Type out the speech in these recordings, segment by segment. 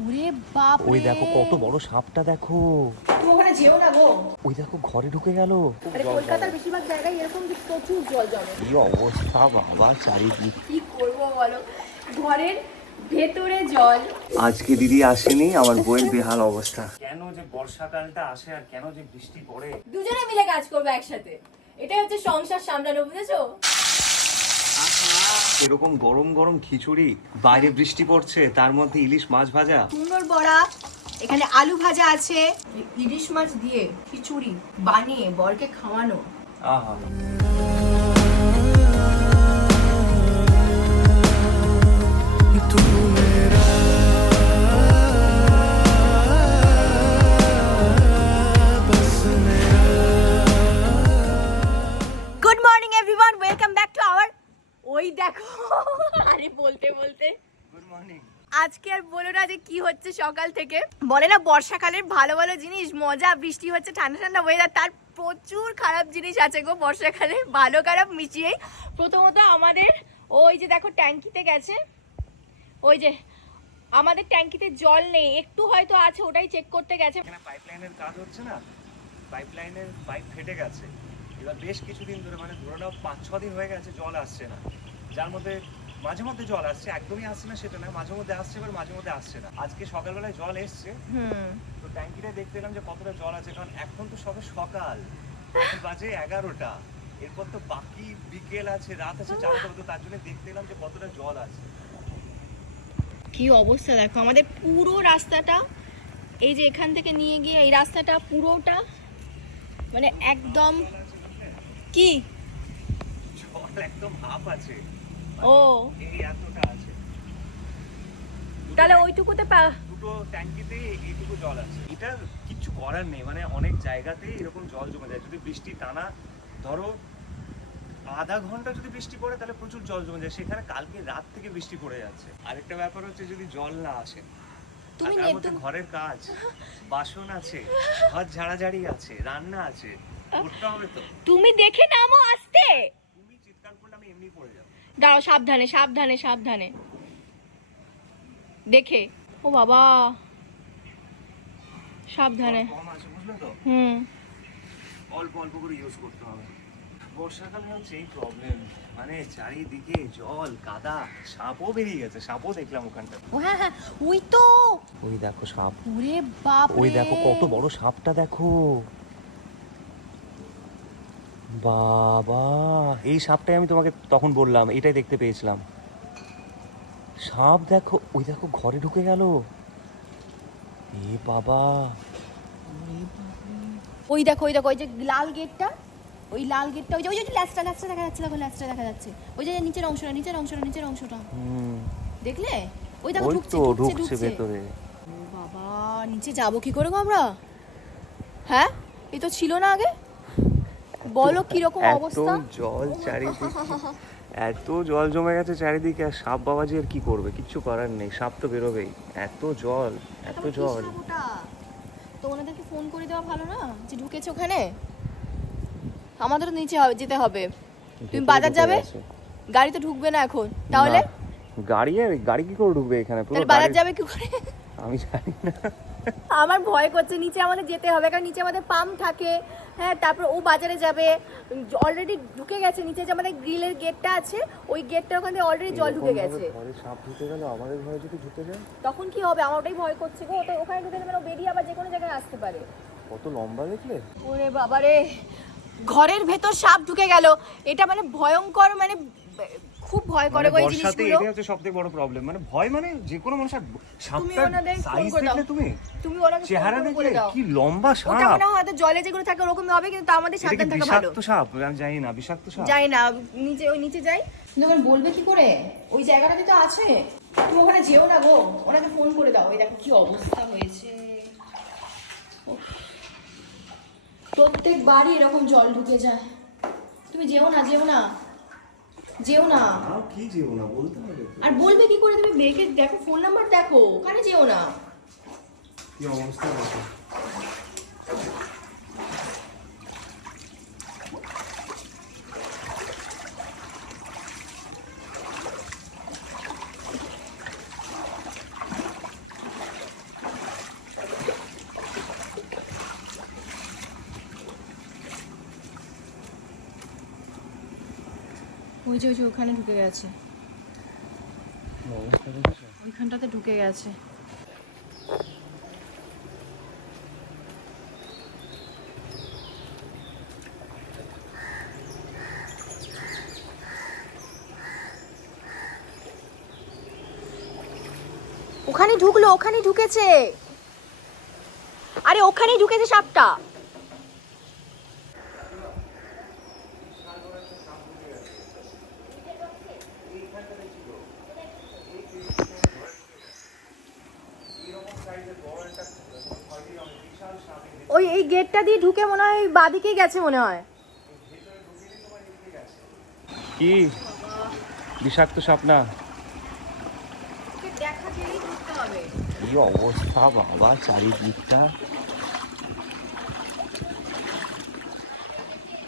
ওরে বাপ ওই দেখো কত বড় সাপটা দেখো। তুমি ওখানে যেও না গো। ওই দেখো ঘরে ঢুকে গেল। আরে কলকাতার বেশিরভাগ জায়গায় এরকম যে প্রচুর জল জমে। কি অবস্থা বাবা চারিদিক। কি করব বলো? ঘরের ভেতরে জল। আজকে দিদি আসেনি আমার বইয়ের বেহাল অবস্থা। কেন যে বর্ষাকালটা আসে আর কেন যে বৃষ্টি পড়ে? দুজনে মিলে কাজ করবে একসাথে। এটাই হচ্ছে সংসার সামলানো বুঝেছ? এরকম গরম গরম খিচুড়ি বাইরে বৃষ্টি পড়ছে তার মধ্যে ইলিশ মাছ ভাজা। সুন্দর বড়া এখানে আলু ভাজা আছে। ইলিশ মাছ দিয়ে খিচুড়ি বানিয়ে বরকে খাওয়ানো। আহা। গুড আজকে আর বলো না যে কি হচ্ছে সকাল থেকে। বলে না, বর্ষাকালের ভালো ভালো জিনিস, মজা, বৃষ্টি হচ্ছে, ঠান্ডা ঠান্ডা ওয়েদার তার প্রচুর খারাপ জিনিস আছে গো বর্ষাকালে, ভালো খারাপ মিশিয়েই। প্রথমত আমাদের ওই যে দেখো ট্যাঙ্কিতে গেছে, ওই যে আমাদের ট্যাঙ্কিতে জল নেই, একটু হয়তো আছে, ওটাই চেক করতে গেছে। পাইপলাইনের কাজ হচ্ছে না পাইপলাইনের পাইপ ফেটে গেছে। এবার বেশ কিছুদিন ধরে মানে ধরে নাও পাঁচ ছ দিন হয়ে গেছে, জল আসছে না। যার মধ্যে মাঝে মধ্যে জল আসছে একদমই আসছে না সেটা না মাঝে মধ্যে আসছে এবার মাঝে মধ্যে আসছে না। আজকে সকালবেলায় জল এসছে। হুম। তো ট্যাঙ্কিটা দেখতে এলাম যে কতটা জল আছে কারণ এখন তো সবে সকাল। বাজে এগারোটা। এরপর তো বাকি বিকেল আছে রাত আছে চারটা তো তার জন্য দেখতে এলাম যে কতটা জল আছে। কি অবস্থা দেখো আমাদের পুরো রাস্তাটা এই যে এখান থেকে নিয়ে গিয়ে এই রাস্তাটা পুরোটা মানে একদম কি? জল একদম হাফ আছে। ও। এই এতটা আছে তাহলে ওইটুকুতে পা- দুটো ট্যাঙ্কিতে এইটুকু জল আছে। এটা কিচ্ছু করার নেই মানে অনেক জায়গাতে এরকম জল জমে যায়। যদি বৃষ্টি টানা ধরো আধা ঘণ্টা যদি বৃষ্টি পড়ে তাহলে প্রচুর জল জমে যায়। সেখানে কালকে রাত থেকে বৃষ্টি পড়ে যাচ্ছে। আরেকটা ব্যাপার হচ্ছে যদি জল না আসে তুমি- ঘরের কাজ বাসন আছে ঘর ঝাড়াঝাড়ি আছে রান্না আছে করতে হবে তো। তুমি দেখে নামো আসতে তুমি চিৎকার করলে আমি এমনি পড়ে যাব দাঁড়াও সাবধানে সাবধানে সাবধানে। দেখে। ও বাবা। সাবধানে। কম আছে বুঝলে তো? হুম। অল্প অল্প করে ইউজ করতে হবে। বর্ষাকালে হচ্ছে এই প্রবলেম মানে চারিদিকে জল কাদা সাপও বেরিয়ে গেছে। সাপও দেখলাম ওখানটা। হ্যাঁ হ্যাঁ ওই তো। ওই দেখো সাপ। ওরে বাপ ওই দেখো কত বড় সাপটা দেখো। বাবা এই সাপটাই আমি তোমাকে তখন বললাম এটাই দেখতে পেয়েছিলাম। সাপ দেখো ওই দেখো ঘরে ঢুকে গেল। এ বাবা। ওই দেখো ওই দেখো ওই যে লাল গেটটা ওই লাল গেটটা ওই যে ওই যে ল্যাসটা ল্যাসটা দেখা যাচ্ছে দেখো ল্যাসটা দেখা যাচ্ছে। ওই যে নিচের অংশটা নিচের অংশটা নিচের অংশটা। হুম। দেখলে? ওই দেখো ঢুকছে ঢুকছে ভেতরে। বাবা নিচে যাব কি করে আমরা? হ্যাঁ? এই তো ছিল না আগে? বলো কীরকম অবস্থা? জল চারিদিকে এত জল জমে গেছে চারিদিকে আর সাপ বাবাজি আর কি করবে? কিচ্ছু করার নেই সাপ তো বেরোবেই। এত জল এত জল। তো ওনাদেরকে ফোন করে দেওয়া ভালো না? যে ঢুকেছে ওখানে? আমাদেরও নিচে হবে- যেতে হবে। তুমি বাজার যাবে? গেছে। গাড়ি তো ঢুকবে না এখন তাহলে? গাড়ি গাড়ি কি করে ঢুকবে এখানে? বাজার যাবে কি করে? আমি জানি না। আমার ভয় করছে নিচে আমাদের যেতে হবে কারণ নিচে আমাদের পাম্প থাকে। হ্যাঁ তারপর ও বাজারে যাবে। অলরেডি ঢুকে গেছে নিচে যে আমাদের গ্রিলের গেটটা আছে ওই গেটটার ওখানে অলরেডি জল ঢুকে গেছে। ঘরে সাপ ঢুকে গেল আমাদের ঘরে যদি ঢুকে যায়? তখন কি হবে? আমার ওটাই ভয় করছে গো। তো ওখানে ঢুকে যাবে ও বেরিয়ে আবার যে কোনো জায়গায় আসতে পারে। কত লম্বা দেখলে? ওরে বাবারে ঘরের ভেতর সাপ ঢুকে গেল। এটা মানে ভয়ঙ্কর মানে খুব ভয় করে মানে ওই জিনিসগুলো। এটাই হচ্ছে সবথেকে বড় প্রবলেম মানে ভয় মানে যে কোনো মানুষের তুমি সাপটার ওনাদের ফোন সাইজ করে দাও। দেখলে তুমি তুমি ওনাকে চেহারা দেখলে কি লম্বা ওটা সাপ মনে হয় হয়তো জলে যেগুলো থাকে ওরকম হবে কিন্তু তা আমাদের এটা সাবধান থাকা ভালো। বিষাক্ত সাপ? আমি জানি না বিষাক্ত সাপ। যাই না নিচে ওই নিচে যাই। যখন বলবে কি করে? ওই জায়গাটাতে তো আছে। তুমি ওখানে যেও না গো। ওনাকে ফোন করে দাও। ওই দেখো কি অবস্থা হয়েছে। প্রত্যেক বাড়ি এরকম জল ঢুকে যায়। তুমি যেও না যেও না। যেও না। কি যেও না বলতে হবে আর বলবে কি করে তুমি মেয়েকে? দেখো ফোন নাম্বার দেখো ওখানে যেও না। কি অবস্থা ওই যে ওই যে ওখানে ঢুকে গেছে। ওইখানটাতে ঢুকে গেছে। ওখানে ঢুকলো, ওখানে ঢুকেছে। আরে, ওখানেই ঢুকেছে সাপটা ওই এই গেটটা দিয়ে ঢুকে মনে হয় বাদিকেই গেছে মনে হয়। কি? বিষাক্ত সাপ না দেখা গেলেই ঢুকতে হবে। কি অবস্থা বাবা চারিদিকটা?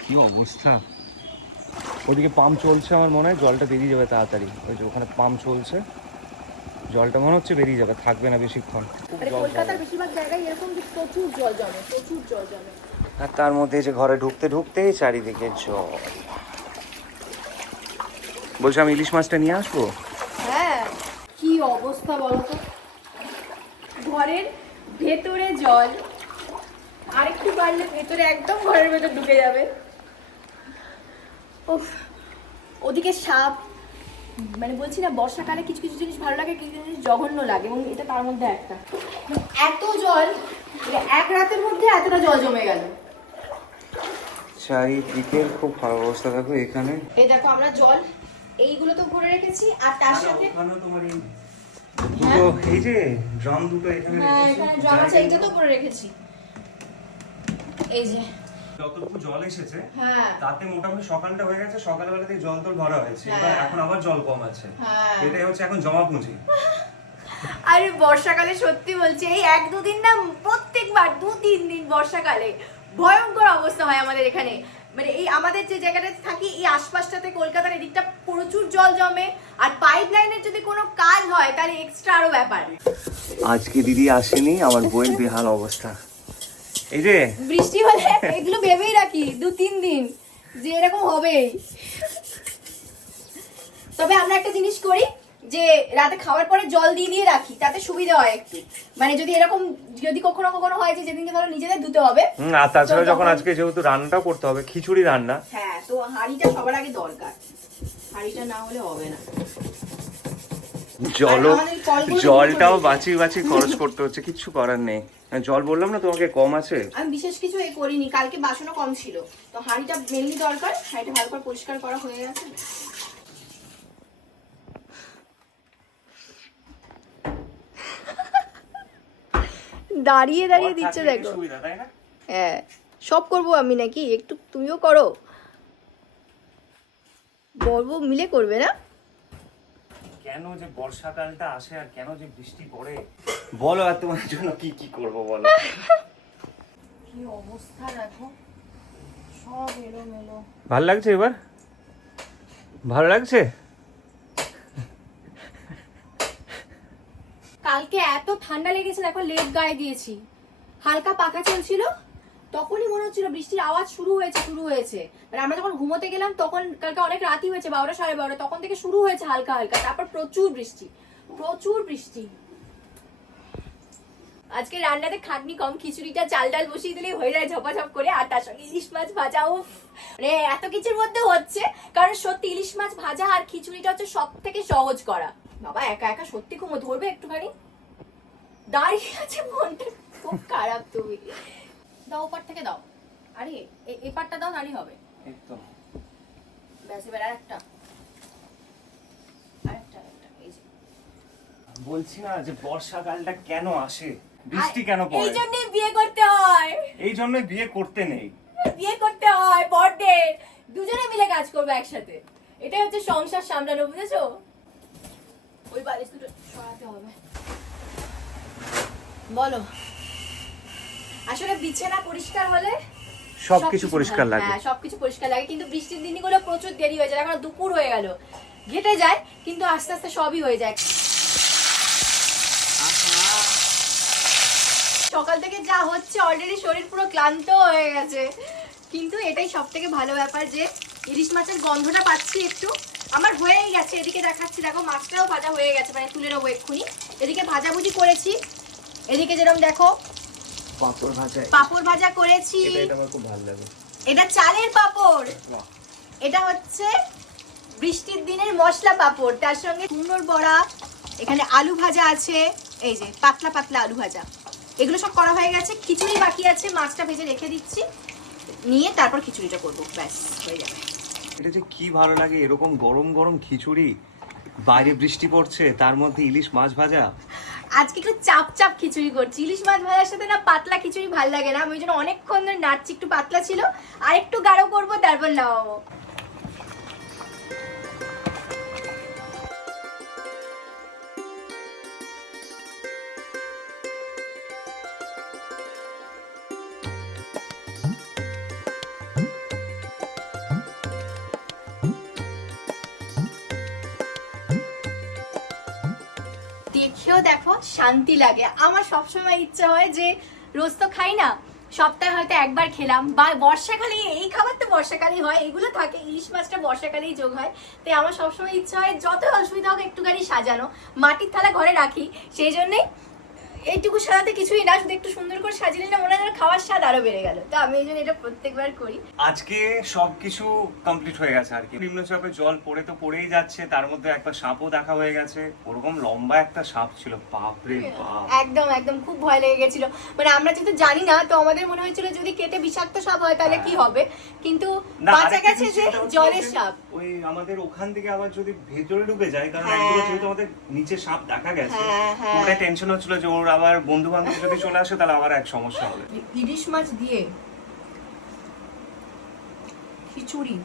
কি অবস্থা? ওদিকে পাম্প চলছে আমার মনে হয় জলটা বেরিয়ে যাবে তাড়াতাড়ি। ওই যে ওখানে পাম্প চলছে। জলটা মনে হচ্ছে বেরিয়ে যাবে থাকবে না বেশিক্ষণ। খুব জল কলকাতার বেশিরভাগ জায়গায় এরকম প্রচুর জল জমে প্রচুর জল জমে। আর তার মধ্যে যে ঘরে ঢুকতে ঢুকতেই চারিদিকে জল। বলছি আমি ইলিশ মাছটা নিয়ে আসব? হ্যাঁ কি অবস্থা বলো তো? ঘরের ভেতরে জল আরেকটু বাড়লে ভেতরে একদম ঘরের ভেতর ঢুকে যাবে। ওদিকে সাপ মানে বলছি না বর্ষাকালে কিছু কিছু জিনিস ভালো লাগে কিছু কিছু জিনিস জঘন্য লাগে এবং এটা তার মধ্যে একটা। এত জল মানে এক রাতের মধ্যে এতটা জল জমে গেল। চারিদিকের খুব খারাপ অবস্থা দেখো এখানে। এই দেখো আমরা জল এইগুলো তো ভরে রেখেছি আর তার সাথে তোমার এই দুটো এই যে ড্রাম দুটো এখানে হ্যাঁ এখানে ড্রাম আছে এইটা তো ভরে রেখেছি। এই যে। যতটুকু জল এসেছে হ্যাঁ। তাতে মোটামুটি সকালটা হয়ে গেছে সকালবেলাতে জল তো ভরা হয়েছে। এবার হ্যাঁ। এখন আবার জল কম আছে। হ্যাঁ। এটাই হচ্ছে এখন জমা পুঁজি। আরে বর্ষাকালে সত্যি বলছি এই এক দুদিন না প্রত্যেকবার দু তিন দিন বর্ষাকালে ভয়ঙ্কর অবস্থা হয় আমাদের এখানে। মানে এই আমাদের যে জায়গাটাতে থাকি এই আশপাশটাতে কলকাতার এদিকটা প্রচুর জল জমে আর পাইপ লাইনের যদি কোনো কাজ হয় তাহলে এক্সট্রা আরও ব্যাপার। আজকে দিদি আসেনি আমার বইয়ের বেহাল অবস্থা। এই যে। বৃষ্টি হলে এগুলো ভেবেই রাখি দু তিন দিন যে এরকম হবেই। তবে আমরা একটা জিনিস করি যে রাতে খাওয়ার পরে জল দিয়ে দিয়ে রাখি তাতে সুবিধা হয় একটু। মানে যদি এরকম যদি কখনো কখনো হয় যে যেদিনকে ধরো নিজেদের ধুতে হবে আর তাছাড়া যখন আজকে যেহেতু রান্নাটাও করতে হবে খিচুড়ি রান্না। হ্যাঁ তো হাঁড়িটা সবার আগে দরকার। হাঁড়িটা না হলে হবে না। জলও তো জলটাও করে বাঁচিয়ে বাঁচিয়ে খরচ করতে হচ্ছে কিচ্ছু করার নেই। জল বললাম না তোমাকে কম আছে? আমি বিশেষ কিছু এ করিনি কালকে বাসনও কম ছিল। তো হাঁড়িটা মেনলি দরকার হাঁড়িটা ভালো করে পরিষ্কার করা হয়ে গেছে। দাঁড়িয়ে দাঁড়িয়ে দিচ্ছে দেখো। সুবিধা তাই না? হ্যাঁ সব করব আমি নাকি? একটু তুমিও করো। বলব মিলে করবে না? কেন যে বর্ষাকালটা আসে আর কেন যে বৃষ্টি পড়ে? বলো আর তোমার জন্য কি কি করব বলো? কি অবস্থা দেখো? সব এলোমেলো। ভালো লাগছে এবার? ভালো লাগছে? কালকে এত ঠান্ডা লেগেছে দেখো লেপ গায়ে দিয়েছি। হালকা পাখা চলছিল। তখনই মনে হচ্ছিল বৃষ্টির আওয়াজ শুরু হয়েছে শুরু হয়েছে। মানে আমরা যখন ঘুমোতে গেলাম, তখন কালকে অনেক রাতই হয়েছে, বারোটা, সাড়ে বারোটা, তখন থেকে শুরু হয়েছে হালকা হালকা। তারপর প্রচুর বৃষ্টি প্রচুর বৃষ্টি। আজকে রান্নাতে খাটনি কম, খিচুড়িটা চাল ডাল বসিয়ে দিলেই হয়ে যায় ঝপাঝপ করে, আর তার সঙ্গে ইলিশ মাছ ভাজা, উফ! মানে এত কিছুর মধ্যে হচ্ছে, কারণ সত্যি ইলিশ মাছ ভাজা আর খিচুড়িটা হচ্ছে সব থেকে সহজ করা। বাবা, একা একা সত্যি খুব ধরবে একটুখানি? দাঁড়িয়ে আছে মনটা, খুব খারাপ তুমি। দাও ওপার থেকে দাও। আরে এ- এপারটা দাও দাঁড়িয়ে হবে। এই তো। ব্যাস এবার আরেকটা। আরেকটা আরেকটা এই যে। বলছি না যে বর্ষাকালটা কেন আসে? বৃষ্টি কেন পড়ে? এই জন্যই বিয়ে করতে হয়। এই জন্যই বিয়ে করতে নেই। বিয়ে করতে হয় বড়দের দুজনে মিলে কাজ করবে একসাথে। এটাই হচ্ছে সংসার সামলানো বুঝেছ? ওই বালিশ দুটো সরাতে হবে। বলো। আসলে বিছানা পরিষ্কার হলে সবকিছু পরিষ্কার লাগে। হ্যাঁ সবকিছু পরিষ্কার লাগে। কিন্তু বৃষ্টির দিনগুলো প্রচুর দেরি হয়ে যায়। এখন দুপুর হয়ে গেল। ঘেটে যায় কিন্তু আস্তে আস্তে সবই হয়ে যায়। সকাল থেকে যা হচ্ছে অলরেডি শরীর পুরো ক্লান্ত হয়ে গেছে। কিন্তু এটাই সব থেকে ভালো ব্যাপার যে ইলিশ মাছের গন্ধটা পাচ্ছি একটু। আমার হয়েই গেছে। এদিকে দেখাচ্ছি দেখো মাছটাও ভাজা হয়ে গেছে মানে তুলে নেব এক্ষুনি। এদিকে ভাজাভুজি করেছি। এদিকে যেরকম দেখো পাঁপড় ভাজা। পাপড় ভাজা করেছি। এটা এটা আমার খুব ভালো লাগে। এটা চালের পাপড়। এটা হচ্ছে বৃষ্টির দিনের মশলা পাপড়। তার সঙ্গে কুমড়োর বড়া এখানে আলু ভাজা আছে। এই যে পাতলা পাতলা আলু ভাজা। এগুলো সব করা হয়ে গেছে। খিচুড়ি বাকি আছে মাছটা ভেজে রেখে দিচ্ছি। নিয়ে তারপর খিচুড়িটা করব। ব্যাস হয়ে যাবে। এটা যে কি ভালো লাগে এরকম গরম গরম খিচুড়ি। বাইরে বৃষ্টি পড়ছে তার মধ্যে ইলিশ মাছ ভাজা। আজকে একটু চাপ চাপ খিচুড়ি করছি। ইলিশ মাছ ভাজার সাথে না পাতলা খিচুড়ি ভালো লাগে না। আমি ওই জন্য অনেকক্ষণ ধরে নাড়ছি, একটু পাতলা ছিল। আর একটু গাঢ় করব, তারপর নামাবো শান্তি লাগে। আমার সবসময় ইচ্ছা হয় যে রোজ তো খাই না, সপ্তাহে হয়তো একবার খেলাম বা বর্ষাকালে, এই খাবার তো বর্ষাকালেই হয়, এগুলো থাকে, ইলিশ মাছটা বর্ষাকালেই যোগ হয়। তাই আমার সবসময় ইচ্ছা হয় যত অসুবিধা হোক একটুখানি সাজানো, মাটির থালা ঘরে রাখি, সেই জন্যই এইটুকু সাজাতে কিছুই না শুধু একটু সুন্দর করে সাজিয়ে নিলে মনে হয় খাওয়ার স্বাদ আরও বেড়ে গেল। তো আমি এই জন্য এটা প্রত্যেকবার করি। আজকে সবকিছু কমপ্লিট হয়ে গেছে আর কি। নিম্নচাপে জল পড়ে তো পড়েই যাচ্ছে তার মধ্যে একটা সাপও দেখা হয়ে গেছে। ওরকম লম্বা একটা সাপ ছিল বাপরে বাপ। একদম একদম খুব ভয় লেগে গেছিল। মানে আমরা যেহেতু জানি না তো আমাদের মনে হয়েছিল যদি কেটে বিষাক্ত সাপ হয় তাহলে কি হবে? কিন্তু না, বাঁচা গেছে যে জলের সাপ। ওই আমাদের ওখান থেকে আবার যদি ভেতরে ঢুকে যায় কারণ হ্যাঁ। একবার যেহেতু আমাদের নিচে সাপ দেখা গেছে হ্যাঁ, হ্যাঁ। ওটা টেনশন হচ্ছিল যে ওর আবার বন্ধু বান্ধব যদি চলে আসে তাহলে আবার এক সমস্যা হবে। ইলিশ মাছ দিয়ে খিচুড়ি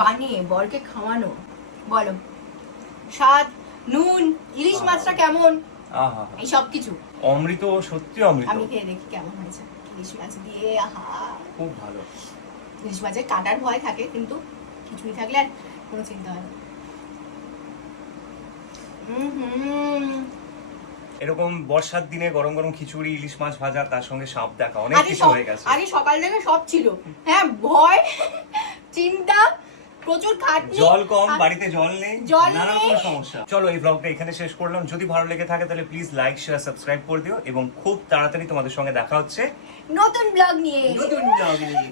বানিয়ে বরকে খাওয়ানো। বলো। স্বাদ নুন ইলিশ মাছটা কেমন? এই সব কিছু। অমৃত সত্যি অমৃত। আমি খেয়ে দেখি কেমন হয়েছে। ইলিশ মাছ দিয়ে আহা। খুব ভালো। ইলিশ মাছের কাটার ভয় থাকে কিন্তু খিচুড়ি থাকলে আর কোনো চিন্তা হয় না। হুম হুম। এরকম বর্ষার দিনে গরম গরম খিচুড়ি ইলিশ মাছ ভাজা তার সঙ্গে সাপ দেখা অনেক কিছু হয়ে গেছে। আগে সকাল থেকে সব ছিল। হ্যাঁ ভয় চিন্তা প্রচুর খাটনি জল কম বাড়িতে জল নেই নানা রকম সমস্যা। চলো এই ব্লগটা এখানে শেষ করলাম। যদি ভালো লেগে থাকে তাহলে প্লিজ লাইক শেয়ার সাবস্ক্রাইব করে দিও এবং খুব তাড়াতাড়ি তোমাদের সঙ্গে দেখা হচ্ছে নতুন ব্লগ নিয়ে। নতুন ব্লগ নিয়ে।